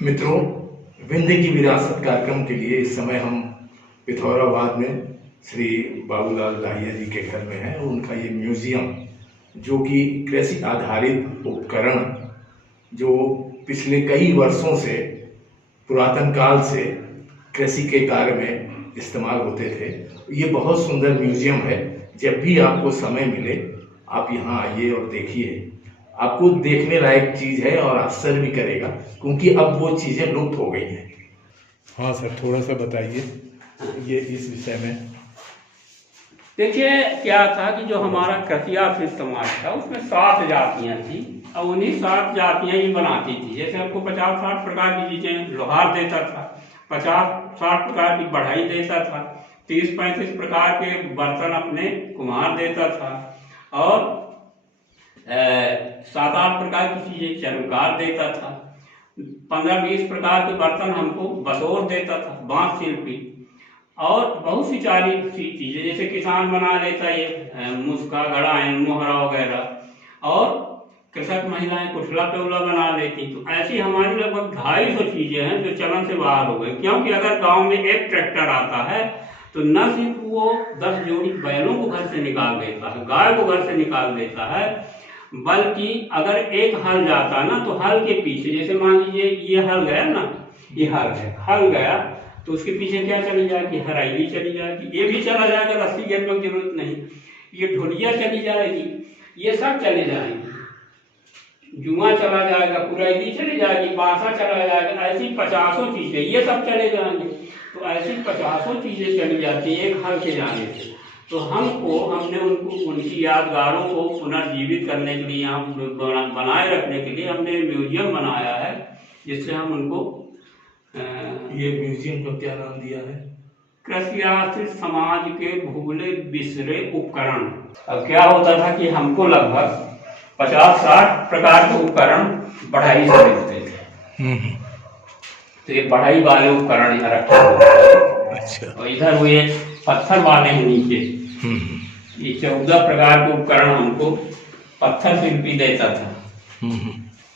मित्रों, विंध्य की विरासत कार्यक्रम के लिए इस समय हम पिथौराबाद में श्री बाबूलाल दाहिया जी के घर में हैं। उनका ये म्यूज़ियम, जो कि कृषि आधारित उपकरण जो पिछले कई वर्षों से, पुरातन काल से कृषि के कार्य में इस्तेमाल होते थे, ये बहुत सुंदर म्यूज़ियम है। जब भी आपको समय मिले आप यहाँ आइए और देखिए। आपको देखने लायक चीज़ है और आश्चर्य भी करेगा, क्योंकि अब वो चीज़ें लुप्त हो गई हैं। हाँ सर, थोड़ा सा बताइए ये इस विषय में। देखिए, क्या था कि जो हमारा कृषि समाज था उसमें 7 जातियाँ थी और उन्हीं 7 जातियाँ ही बनाती थी। जैसे हमको 50-60 प्रकार की चीज़ें लोहार देता था, 50-60 प्रकार की बढ़ाई देता था, 30-35 प्रकार के बर्तन अपने कुम्हार देता था और 7-8 प्रकार की चीज़ें चर्मकार देता था, 15-20 प्रकार के बर्तन हमको बसोर देता था, बांस शिल्पी, और बहुत सी सारी चीज़ें जैसे किसान बना लेता ये मुस्का, गड़ाइन, मोहरा वगैरह, और कृषक महिलाएं कुठला पेवला बना लेती। तो ऐसी हमारी लगभग 250 चीज़ें हैं जो चलन से बाहर हो गई। क्योंकि अगर गांव में एक ट्रैक्टर आता है तो न सिर्फ वो 10 जोड़ी बैलों को घर से निकाल देता है, गाय को घर से निकाल देता है, बल्कि अगर एक हल जाता ना तो हल के पीछे, जैसे मान लीजिए ये हल गया ना, ये हल है, हल गया तो उसके पीछे क्या चली जाएगी, हराइली चली जाएगी, ये भी चला जाएगा, रस्सी घेरने की जरूरत नहीं, ये ढोलिया चली जाएगी, ये सब चले जाएंगे, जुआ चला जाएगा, पुरैली चली जाएगी, बांसा चला जाएगा, ऐसी 50 चीजें ये सब चले जाएंगे। तो ऐसी 50 चीजें चली जाती है एक हल के जाने से। तो हमने उनको, उनकी यादगारों को पुनर्जीवित करने के लिए, हम बनाए रखने के लिए हमने म्यूजियम बनाया है, जिससे हम उनको ये म्यूजियम का क्या नाम दिया है? कृषि समाज के भूले बिसरे उपकरण। अब क्या होता था कि हमको लगभग 50-60 प्रकार के उपकरण बढ़ाई से मिलते थे। तो ये बढ़ाई वाले उपकरण यहाँ रखे हुए। अच्छा। और इधर हुए पत्थर वाले हैं नीचे। ये 14 प्रकार के उपकरण हमको पत्थर शिल्पी देता था।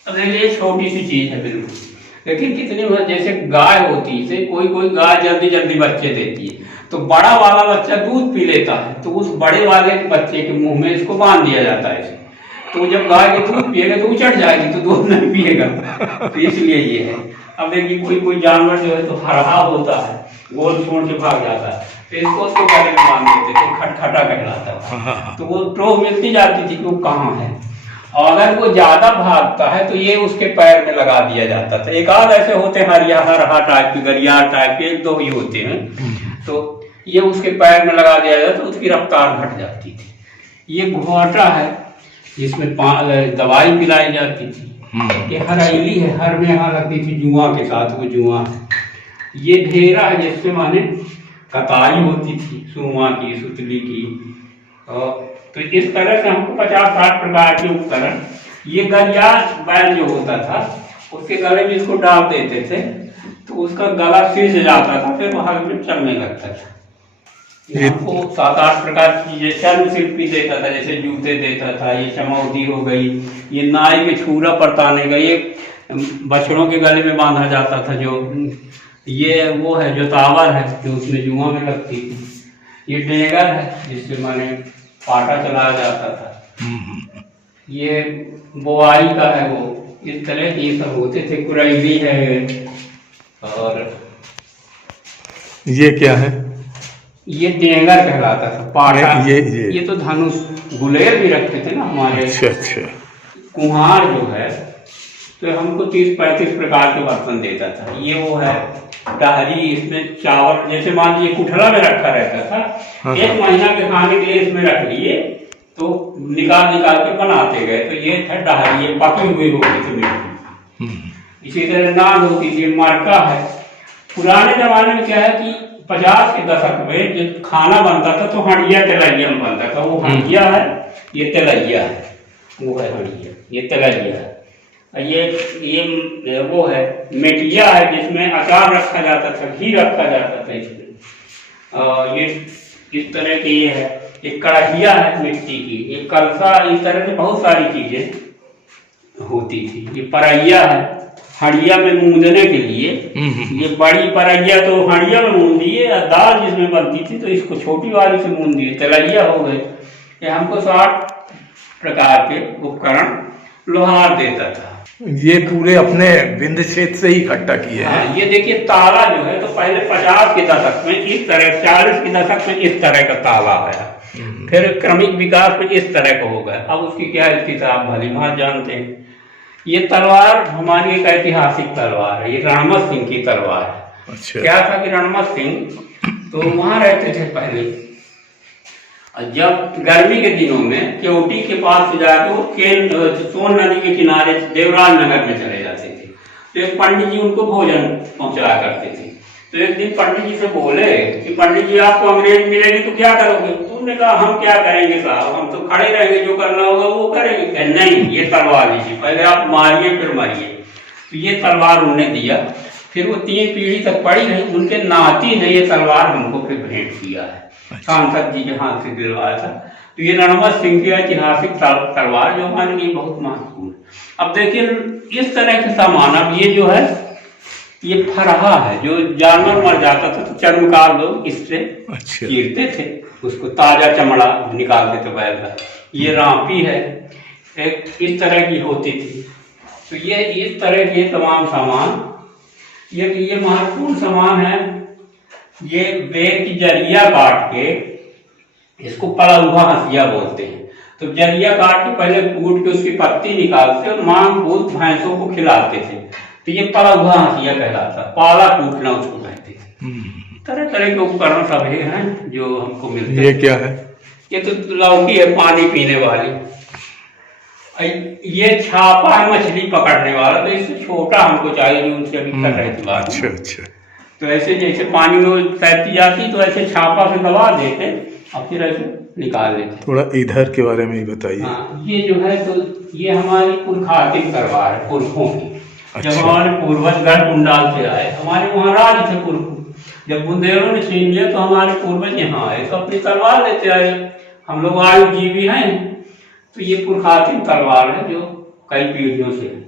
अब ये छोटी सी चीज है बिल्कुल, लेकिन कितनी, जैसे गाय होती है, कोई गाय जल्दी जल्दी बच्चे देती है, तो बड़ा वाला बच्चा दूध पी लेता है, तो उस बड़े वाले बच्चे के मुंह में इसको बांध दिया जाता है इसे। तो जब गाय के दूध पिएगा तो उचट जाएगी, तो दूध नहीं पिएगा, तो इसलिए ये है। अब देखिए कोई जानवर जो है तो हरहा होता है, गोल छोड़ के भाग जाता है, तो इसको उसके गले में बांध देते थे, खटखटा कहलाता था। तो वो ट्रो मिलती जाती थी कि वो कहाँ है, और अगर वो ज्यादा भागता है तो ये उसके पैर में लगा दिया जाता था। एक आध ऐसे होते हैं हरहा टाइप के, गरियार टाइप के, 1-2 ही होते हैं, तो ये उसके पैर में लगा दिया जाता तो उसकी रफ्तार घट जाती थी। ये घोंटा है जिसमें दवाई पिलाई जाती थी। ये हराइली है, हर में यहाँ लगती थी जुआ के साथ, वो जुआ है। ये ढेरा है जिससे माने कताई होती थी, सुरमा की, सुतली की। तो इस तरह से हमको 50-60 प्रकार के उपकरण, ये गरियार बैल जो होता था उसके गले में इसको डाल देते थे तो उसका गला सिज जाता था, फिर वो हल में चलने लगता था। हमको 7-8 प्रकार की चीजें, चर्म शिल्पी देता था, जैसे जूते देता था, ये चमौदी हो गई, ये नाई के छूरा परताने का, ये बछड़ों के गले में बांधा जाता था, जो ये वो है जो तावर है जो उसमें जुआ में लगती थी। ये डेगर है जिससे माने पाटा चलाया जाता था। ये बोआई का है, वो इस तरह के सब होते थे। कुरैली है, और ये क्या है? ये डेंगर कहलाता था, पाटा। ये तो धनुष, गुलेर भी रखते थे ना हमारे। अच्छा। कुम्हार जो है तो हमको 30-35 प्रकार के बर्तन देता था। ये वो है डहरी, इसमें चावल, जैसे मान लीजिए कुठला में रखा रहता था, 1 महीना के खाने के लिए इसमें रख लिए, तो निकाल के बनाते गए, तो ये था डहरी, ये पकी हुई होती थी बिल्कुल। इसी तरह नाद होती थी, मरका है। पुराने जमाने में क्या है कि 50 के दशक में जब खाना बनता था तो हंडिया तेलैया में बनता था। वो हंडिया है, ये तेलैया है, वो है हंडिया, ये तेलैया है। ये वो है मेटिया है जिसमें अचार रखा जाता था, घी रखा जाता था इसमें। ये इस तरह के ये है। एक कढ़ाइया है मिट्टी की, एक कलसा, इस तरह से बहुत सारी चीजें होती थी। ये परैया है, हड़िया में मूंदने के लिए ये बड़ी परैया तो हड़िया में मूंद दिए, और दाल जिसमें बनती थी तो इसको छोटी वाली से मूंद दिए, तलैया हो गए। ये हमको 60 प्रकार के उपकरण लोहार देता था। ये पूरे अपने विंध्य क्षेत्र से ही इकट्ठा किए हैं। हाँ, ये देखिए ताला जो है तो पहले 50 के दशक में इस तरह, 40 के दशक में इस तरह का ताला आया, फिर क्रमिक विकास में इस तरह का हो गया। अब उसकी क्या स्थिति आप भली भांति जानते हैं। ये तलवार हमारी एक ऐतिहासिक तलवार है, ये रणमत सिंह की तलवार है। अच्छा। क्या था कि रणमत सिंह तो वहां रहते थे पहले, जब गर्मी के दिनों में केवटी के पास से जाकर वो सोन नदी के किनारे देवराज नगर में चले जाते थे, तो एक पंडित जी उनको भोजन पहुंचाया करते थे। तो एक दिन पंडित जी से बोले कि पंडित जी आपको अंग्रेज मिलेगी तो क्या करोगे? तो उन्होंने कहा हम क्या करेंगे साहब, हम तो खड़े रहेंगे, जो करना होगा वो करेंगे। नहीं, ये तलवार लीजिए, पहले आप मारिए फिर मारिए। तो ये तलवार उन्होंने दिया, फिर वो 3 पीढ़ी तक पड़ी रही। उनके नाती ने ये तलवार हमको फिर भेंट किया है, सांसद जी के हाथ से दिलवाया था। तो ये रणमत सिंह की ऐतिहासिक तलवार जो हमारे लिए बहुत महत्वपूर्ण है। अब देखिए इस तरह के सामान, अब ये जो है ये फरहा है, जो जानवर मर जाता था तो चर्मकार लोग इससे चीरते थे, उसको ताजा चमड़ा निकालते थे बैल का। ये रांपी है, एक इस तरह की होती थी। तो ये इस तरह के तमाम सामान, ये महत्वपूर्ण सामान है। ये बेर की जरिया काट के, इसको पड़ा हुआ हंसिया बोलते हैं। तो जरिया काट के पहले कूट के उसकी पत्ती निकालते और मांग भूत भैंसों को खिलाते थे, तो ये पड़ा हुआ हंसिया कहलाता। पाला कूटना उसको कहते थे। तरह तरह के उपकरण सब हैं जो हमको मिलते हैं। ये क्या है? ये तो लौकी है, पानी पीने वाली। ये छापा है मछली पकड़ने वाला, तो इससे छोटा हमको चाहिए जो उनसे अभी कर रहे थे बात। अच्छा अच्छा। तो ऐसे जैसे पानी में तैरती जाती तो ऐसे छापा से दबा देते और फिर ऐसे निकाल लेते। थोड़ा इधर के बारे में ही बताइए। हाँ, ये जो है तो ये हमारी पुरखातिक तलवार है, पुरखों की। अच्छा। जब हमारे पूर्वज गढ़ कुंडाल से आए, हमारे वहाँ राज थे पुरखों, जब बुंदेलों ने छीन लिया तो हमारे पूर्वज यहाँ आए तो अपनी तलवार लेते आए। हम लोग आयुजीवी हैं, तो ये पुरखातिक तलवार है जो कई पीढ़ियों से है।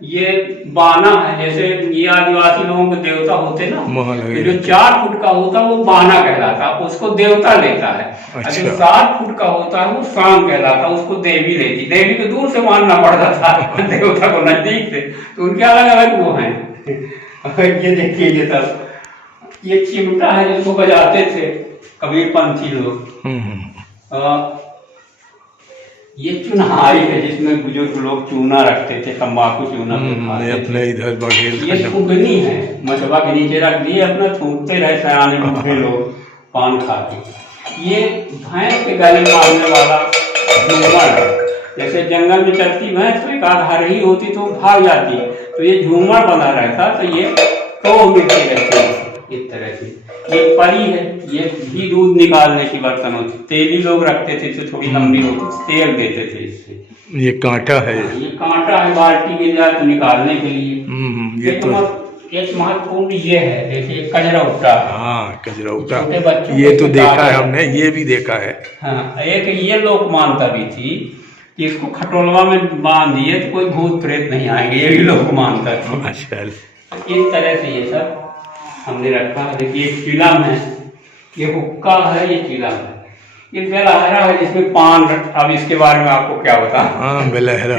ये बाना है, जैसे ये आदिवासी लोगों के देवता होते ना, तो जो 4 फुट का होता है वो बाना कहलाता, उसको देवता लेता है। अच्छा। जो 7 फुट का होता है वो सांग कहलाता, उसको देवी लेती। देवी को दूर से मानना पड़ता था देवता को नजदीक से, तो उनके अलग अलग वो हैं। ये देखिए ये सब, ये चिमटा है जिसको बजाते थे कबीरपंथी लोग। ये चुनाई है जिसमें बुजुर्ग लोग चूना रखते थे, तंबाकू चूना अपने इधर बघेल। ये फुगनी है, मचबा के नीचे रख दिए, अपना थूकते रहे सयाने बूढ़े लोग पान खाते। ये भैंस के गले मारने वाला झूमर है, जैसे जंगल में चलती भैंस तो एक आध हरही होती तो भाग जाती, तो ये झूमर बना रहता, तो ये तो मिलती रहती है इस तरह से। ये परी है, ये घी दूध निकालने की बर्तन होती, तेली लोग रखते थे तो थोड़ी लंबी होती, तेल देते थे इससे। ये कांटा है, ये कांटा है बाल्टी के जाकर निकालने के लिए। ये तो एक महत्वपूर्ण ये है, देखिए कजरौटा। हाँ, कजरौटा ये तो देखा है हमने, ये भी देखा है। हाँ, एक ये लोक मानता भी थी कि इसको खटोलवा में बांध दिए तो कोई भूत प्रेत नहीं आएंगे, ये भी लोग मानता था। अच्छा। इस तरह से ये सब हमने रखा है। देखिए एक चिलम है, ये हुक्का है, ये चिलम है, ये बेलहरा है जिसमें पान। अब इसके बारे में आपको क्या बता? हाँ, बेलहरा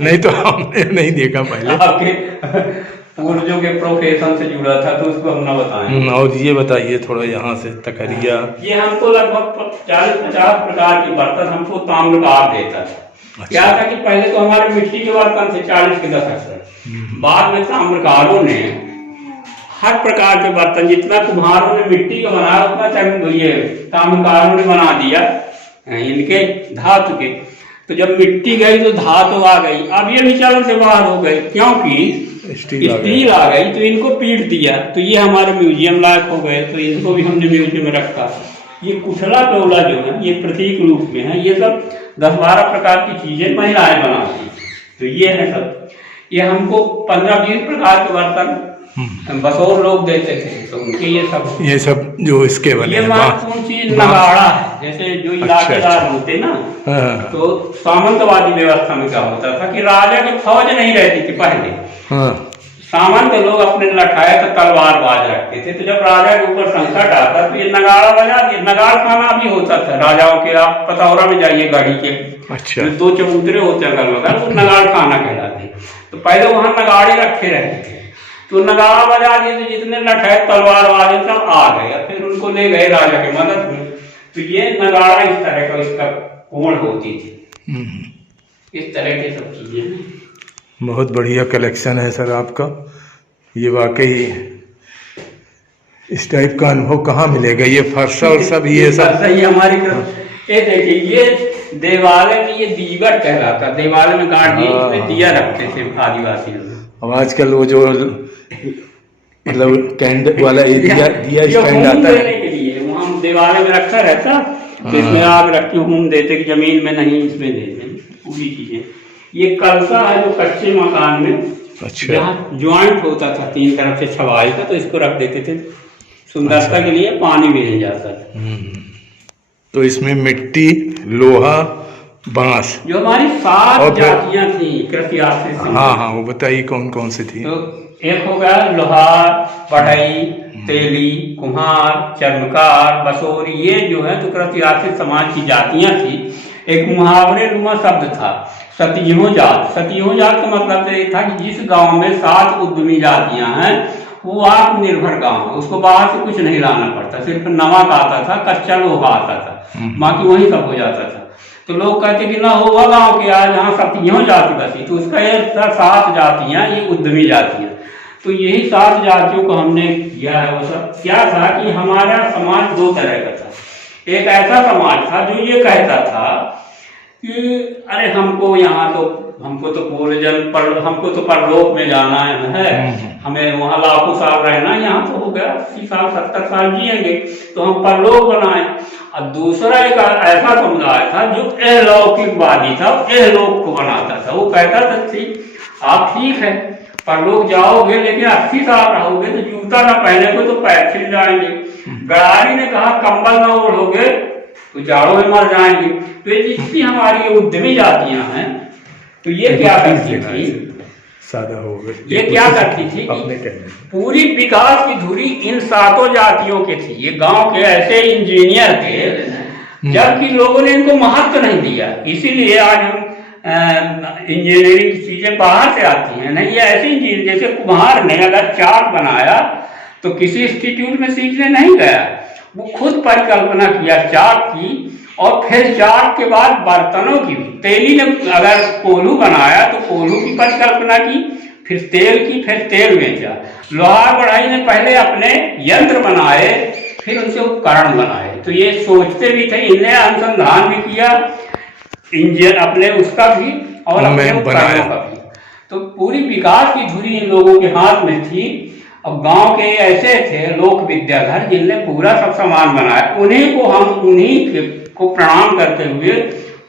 नहीं तो हमने नहीं देखा पहले। आपके पूर्वजों के प्रोफेशन से जुड़ा था तो उसको हम न बताएं। और ये बताइए थोड़ा यहाँ से तकरिया। ये हमको लगभग 40-50 प्रकार के बर्तन हमको ताम्रकार देता था। अच्छा। क्या था कि पहले तो हमारे मिट्टी के बर्तन थे 40 के दशक तक, बाद में ताम्रकारों ने हर प्रकार के बर्तन, जितना कुम्हारों ने मिट्टी का बनाया उतना ये ताम्रकारों ने बना दिया इनके धातु के। तो जब मिट्टी गई तो धातु आ गई, अब ये विचारों से बाहर हो गए क्योंकि स्टील आ गई, तो इनको पीट दिया, तो ये हमारे म्यूजियम लायक हो गए, तो इनको भी हमने म्यूजियम में रखा। ये कुठला पेवला जो है ये प्रतीक रूप में है, ये सब 10-12 प्रकार की चीजें महिलाएं बनाती, तो ये है सब। ये हमको 15-20 प्रकार के बर्तन बसोर लोग देते थे, तो उनके ये सब जो इसके बने ये हैं महत्वपूर्ण चीज नगाड़ा है। जैसे जो इलाकेदार होते ना, हाँ, तो सामंतवादी व्यवस्था में क्या होता था कि राजा की फौज नहीं रहती थी पहले। हाँ, सामंत लोग अपने लठाए तो तलवार बाज रखते थे, तो जब राजा के ऊपर संकट आता तो ये नगाड़ा बजा दिए। नगाड़ खाना भी होता था राजाओं के, आप पतौरा में जाइए गाड़ी के, अच्छा, दो चबूतरे होते हैं घर, वो नगाड़ खाना कहलाते। तो पहले वहां नगाड़े रखे रहते थे, तो नगाड़ा बजा दिए, तो जितने लठाए तलवार बाजे सब आ गए, फिर उनको ले गए राजा के मदद में। तो ये नगाड़ा इस तरह का इसका कोण होती थी, इस तरह की सब चीजें। बहुत बढ़िया कलेक्शन है सर आपका। ये वाकई इस टाइप का अनुभव कहाँ मिलेगा? ये फरसा और सब ये सब सही हमारी तरफ। ये देखिए, ये देवालय में ये दीवट कहलाता, देवालय में गाड़ दिए, इसमें दिया रखते थे आदिवासी लोग। अब आजकल वो जो मतलब कैंडल वाला दिया स्टैंड आता है के लिए वहाँ देवालय में रखा रहता, इसमें आग रख के घूम देते कि जमीन में नहीं, इसमें देते पूरी चीजें। ये कलसा है जो कच्चे मकान में, अच्छा, जहाँ ज्वाइंट होता था तीन तरफ से छवाई का, तो इसको रख देते थे सुंदरता के लिए, पानी भी नहीं जाता था। तो इसमें मिट्टी, लोहा, बांस, जो हमारी 7 जातियां थी कृषि आश्रित। हाँ हाँ, वो बताइए कौन कौन सी थी? तो एक हो गया लोहार, बढ़ई, तेली, कुम्हार, चर्मकार, बसोरी, ये जो है तो कृषि आश्रित समाज की जातियां थी। एक मुहावरे नुमा शब्द था सतीहों जात। सतीहों जात का मतलब ये था कि जिस गांव में 7 उद्यमी जातियां हैं वो आत्मनिर्भर गांव है, उसको बाहर से कुछ नहीं लाना पड़ता, सिर्फ नमक आता था, कच्चा लोहा आता था, बाकी वही सब हो जाता था। तो लोग कहते कि ना हुआ गांव के आज जहाँ सतीहों जाति बसी, तो उसका ये 7 जातियां, ये उद्यमी जातियां। तो यही 7 जातियों को हमने किया है। वो सब क्या था कि हमारा समाज 2 तरह का था। एक ऐसा समाज था जो ये कहता था कि अरे हमको तो पूर्वजन पर, हमको तो परलोक में जाना है, हमें वहां लाखों साल रहना, यहाँ तो हो गया 80 साल 70 साल जिएंगे, तो हम परलोक बनाए। और दूसरा एक ऐसा समुदाय था जो अलौकिकवादी था, एहलोक को बनाता था। वो कहता था आप ठीक है परलोक जाओगे, लेकिन 80 साल रहोगे तो जूता ना पहने को तो पैर छिल जाएंगे। गड़ारी ने कहा कंबल ना ओढ़ोगे तो जाड़ों में मर जाएंगे। तो ये जितनी हमारी उद्यमी जातियां हैं, तो ये क्या करती थी, सादा हो गए, ये क्या करती थी कि पूरी विकास की धुरी इन 7 जातियों के थी। ये गांव के ऐसे इंजीनियर थे, जबकि लोगों ने इनको महत्व नहीं दिया। इसीलिए आज हम इंजीनियरिंग की चीजें बाहर से आती हैं। नहीं, ये ऐसे इंजीनियर, जैसे कुम्हार ने अगर चाक बनाया तो किसी इंस्टीट्यूट में सीखने नहीं गया, वो खुद परिकल्पना किया चाक की, और फिर चाक के बाद बर्तनों की भी। तेली ने अगर कोल्हू बनाया तो कोल्हू की परिकल्पना की, फिर तेल की, फिर तेल बेचा। लोहार बढ़ाई ने पहले अपने यंत्र बनाए, फिर उनसे उपकरण बनाए। तो ये सोचते भी थे, इन्हें अनुसंधान भी किया, इंजन अपने उसका भी और अपने उपकरणों का भी। तो पूरी विकास की धुरी इन लोगों के हाथ में थी। अब गांव के ऐसे थे लोक विद्याधर जिनने पूरा सब सामान बनाया, उन्हीं को प्रणाम करते हुए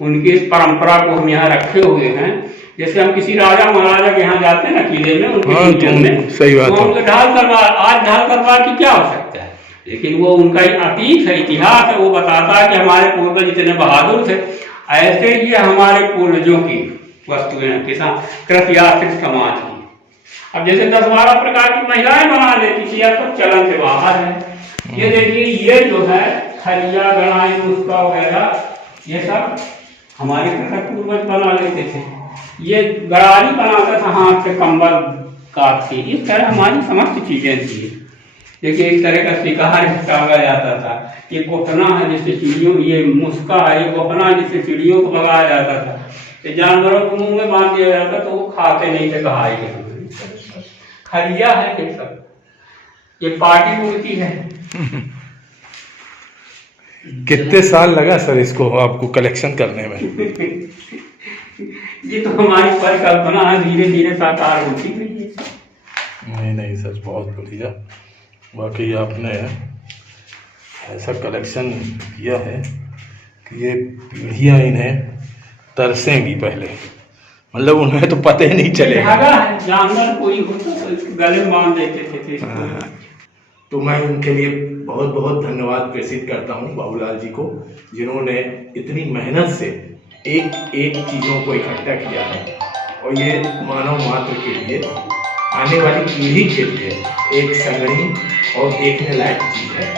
उनकी इस परंपरा को हम यहाँ रखे हुए हैं। जैसे हम किसी राजा महाराजा के यहाँ जाते हैं ना किले में, उनके में सही बात तो उनके ढाल तलवार, आज ढाल तलवार की क्या आवश्यकता है, लेकिन वो उनका अतीत है, इतिहास है। वो बताता है कि हमारे पूर्वज इतने बहादुर थे। ऐसे ही हमारे पूर्वजों की वस्तुएं किसान कृषि आश्रित समाज की। अब जैसे 10-12 प्रकार की महिलाएं बना लेती थी, अब तो चलन से बाहर है। ये देखिए, ये जो है खलिया, गणाई, नुस्खा वगैरह, ये सब हमारे पूर्वज बना लेते थे। ये गड़ारी बनाता था हाथ से, कंबल काट के, इस तरह हमारी समस्त चीजें थी। देखिए एक तरह का शिकार टांगा जाता था। ये गोफना है जिससे चिड़ियों, ये मुस्का है, ये गोफना है जिससे चिड़ियों को भगाया जाता था। ये जानवरों को मुंह में बांध दिया जाता तो वो खाते नहीं थे, कहाई के। खलिया है ये सब, ये पार्टी मूर्ति है। कितने साल लगा सर इसको आपको कलेक्शन करने में? ये तो हमारी परिकल्पना है, धीरे धीरे साकार होती गई है। नहीं सर, बहुत बढ़िया। वाकई आपने ऐसा कलेक्शन किया है कि ये पीढ़ियाँ इन्हें तरसेंगी पहले। मतलब उन्हें तो पता ही नहीं चलेगा। धागा है, जानवर कोई होता तो इसके गले में बांध देते थे इसको। हाँ। तो मैं उनके लिए बहुत बहुत धन्यवाद प्रेषित करता हूँ बाबूलाल जी को, जिन्होंने इतनी मेहनत से एक एक चीज़ों को इकट्ठा किया है और ये मानव मात्र के लिए, आने वाली पीढ़ी के लिए एक संगनी और देखने लायक चीज़ है।